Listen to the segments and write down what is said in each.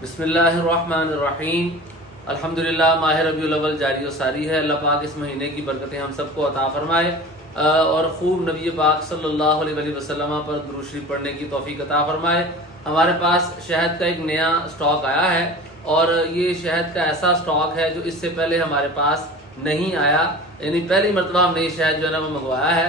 बिस्मिल्लाहिर्रहमानिर्रहीम। अल्हम्दुलिल्लाह, माह रबीउल अव्वल जारी और सारी है। अल्लाह पाक इस महीने की बरकतें हम सबको अता फरमाए और ख़ूब नबी पाक सल्लल्लाहु अलैहि वसल्लम पर दुरूद शरीफ पढ़ने की तौफीक अता फरमाए। हमारे पास शहद का एक नया स्टॉक आया है और ये शहद का ऐसा स्टॉक है जो इससे पहले हमारे पास नहीं आया, यानी पहली मरतबा हमने ये शहद जो है ना वो मंगवाया है।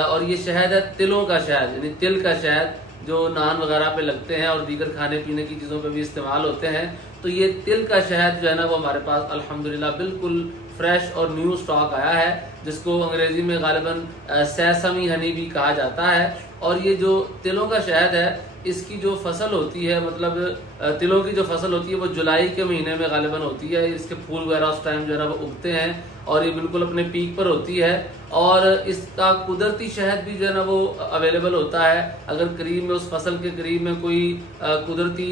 और ये शहद है तिलों का शहद, यानी तिल का शहद जो नान वगैरह पे लगते हैं और दीगर खाने पीने की चीज़ों पे भी इस्तेमाल होते हैं। तो ये तिल का शहद जो है ना वो हमारे पास अल्हम्दुलिल्लाह बिल्कुल फ्रेश और न्यू स्टॉक आया है, जिसको अंग्रेजी में गालिबन सेसमी हनी भी कहा जाता है। और ये जो तिलों का शहद है इसकी जो फसल होती है, मतलब तिलों की जो फसल होती है वो जुलाई के महीने में गालिबन होती है। इसके फूल वगैरह उस टाइम जो है ना वो उगते हैं और ये बिल्कुल अपने पीक पर होती है। और इसका कुदरती शहद भी जो है ना वो अवेलेबल होता है। अगर करीब में उस फसल के करीब में कोई कुदरती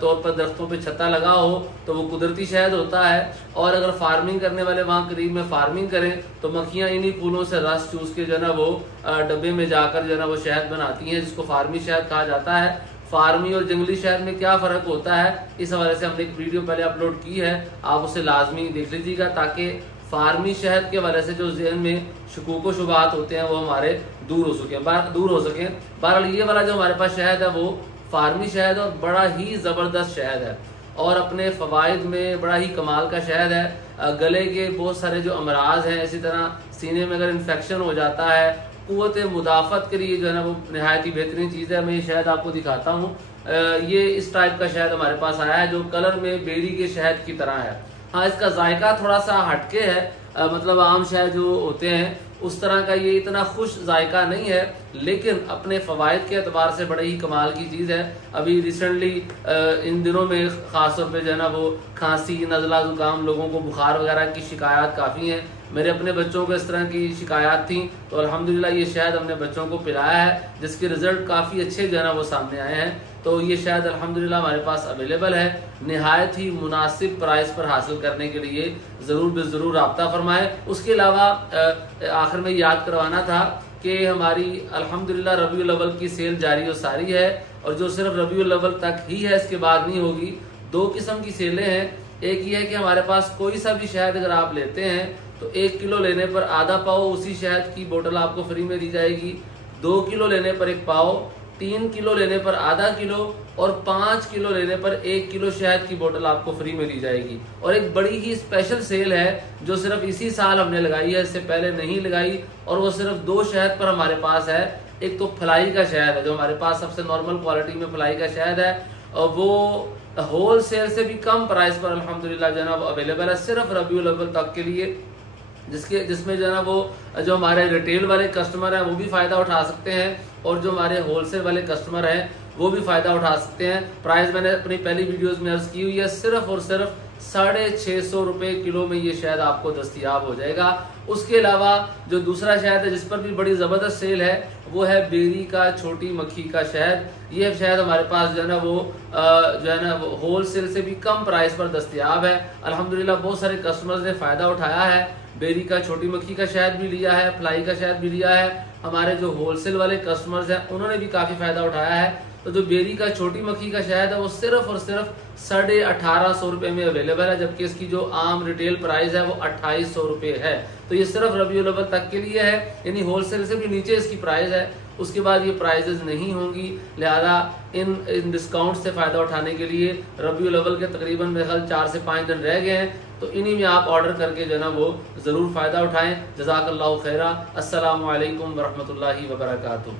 तौर पर दरख्तों पे छत्ता लगा हो तो वो कुदरती शहद होता है। और अगर फार्मिंग करने वाले वहाँ करीब में फार्मिंग करें तो मक्खियाँ इन्हीं फूलों से रस चूस के जो है ना वो डब्बे में जाकर जो है ना वो शहद बनाती हैं, जिसको फार्मी शहद कहा जाता है। फार्मी और जंगली शहद में क्या फ़र्क होता है, इस हवाले से हमने एक वीडियो पहले अपलोड की है, आप उसे लाजमी देख लीजिएगा ताकि फार्मी शहद के वजह से जो ज़हन में शकूक व शुबहात होते हैं वो हमारे दूर हो सकें। बहरहाल ये वाला जो हमारे पास शहद है वो फार्मी शहद और बड़ा ही ज़बरदस्त शहद है और अपने फ़वाइद में बड़ा ही कमाल का शहद है। गले के बहुत सारे जो अमराज हैं, इसी तरह सीने में अगर इन्फेक्शन हो जाता है, क़ुव्वत मुदाफ़त के लिए जो है ना वो नहायत ही बेहतरीन चीज़ है। मैं ये शहद आपको दिखाता हूँ। ये इस टाइप का शहद हमारे पास आया है जो कलर में बेरी के शहद की तरह है। हाँ, इसका जायका थोड़ा सा हटके है, मतलब आम शहद जो होते हैं उस तरह का ये इतना खुश जायका नहीं है, लेकिन अपने फ़वाइद के अतबार से बड़े ही कमाल की चीज़ है। अभी रिसेंटली इन दिनों में ख़ास तौर पे जो है ना वो खांसी, नज़ला, ज़ुकाम, लोगों को बुखार वगैरह की शिकायत काफ़ी हैं। मेरे अपने बच्चों को इस तरह की शिकायत थी तो अल्हम्दुलिल्लाह ये शहद हमने बच्चों को पिलाया है, जिसके रिज़ल्ट काफ़ी अच्छे जो है ना वो सामने आए हैं। तो ये शहद अल्हम्दुलिल्लाह हमारे पास अवेलेबल है, नहायत ही मुनासिब प्राइस पर हासिल करने के लिए ज़रूर रब्ता फरमाए। उसके अलावा आखिर में याद करवाना था कि हमारी अल्हम्दुलिल्लाह रबीउल अव्वल की सेल जारी और सारी है और जो सिर्फ रबीउल अव्वल तक ही है, इसके बाद नहीं होगी। दो किस्म की सेलें हैं। एक ये है कि हमारे पास कोई सा भी शहद अगर आप लेते हैं तो 1 किलो लेने पर आधा पाव उसी शहद की बोतल आपको फ्री में दी जाएगी। 2 किलो लेने पर 1 पाव, 3 किलो लेने पर आधा किलो और 5 किलो लेने पर 1 किलो शहद की बोतल आपको फ्री में दी जाएगी। और एक बड़ी ही स्पेशल सेल है जो सिर्फ इसी साल हमने लगाई है, इससे पहले नहीं लगाई, और वो सिर्फ 2 शहद पर हमारे पास है। एक तो फलाई का शहद है जो हमारे पास सबसे नॉर्मल क्वालिटी में फलाई का शहद है और वो होल सेल से भी कम प्राइस पर अल्हम्दुलिल्लाह जो है ना अवेलेबल है सिर्फ रबीउल अव्वल तक के लिए, जिसमें जो है ना वो जो हमारे रिटेल वाले कस्टमर हैं वो भी फ़ायदा उठा सकते हैं और जो हमारे होलसेल वाले कस्टमर हैं वो भी फ़ायदा उठा सकते हैं। प्राइस मैंने अपनी पहली वीडियोस में अर्ज़ की हुई है, सिर्फ और सिर्फ 650 रुपये किलो में ये शहद आपको दस्तियाब हो जाएगा। उसके अलावा जो दूसरा शहद है जिस पर भी बड़ी ज़बरदस्त सेल है वो है बेरी का छोटी मक्खी का शहद। ये शहद हमारे पास जो है ना वो होल सेल से भी कम प्राइस पर दस्तियाब है। अल्हम्दुलिल्लाह बहुत सारे कस्टमर्स ने फ़ायदा उठाया है, बेरी का छोटी मक्खी का शहद भी लिया है, फ्लाई का शहद भी लिया है। हमारे जो होलसेल वाले कस्टमर्स हैं उन्होंने भी काफ़ी फ़ायदा उठाया है। तो जो बेरी का छोटी मक्खी का शहद है वो सिर्फ और सिर्फ 1850 रुपये में अवेलेबल है, जबकि इसकी जो आम रिटेल प्राइस है वो 2800 रुपये है। तो ये सिर्फ रबीउल अव्वल तक के लिए है, यानी होलसेल से भी नीचे इसकी प्राइस है। उसके बाद ये प्राइजेज नहीं होंगी, लिहाजा इन डिस्काउंट से फ़ायदा उठाने के लिए रबीउल अव्वल के तकरीबन मेरे ख्याल 4 से 5 दिन रह गए हैं, तो इन्हीं में आप ऑर्डर करके जो है ना वो ज़रूर फ़ायदा उठाएँ। जज़ाकल्लाहु खैरा। अस्सलामु अलैकुम वरहमतुल्लाहि वबरकातुहू।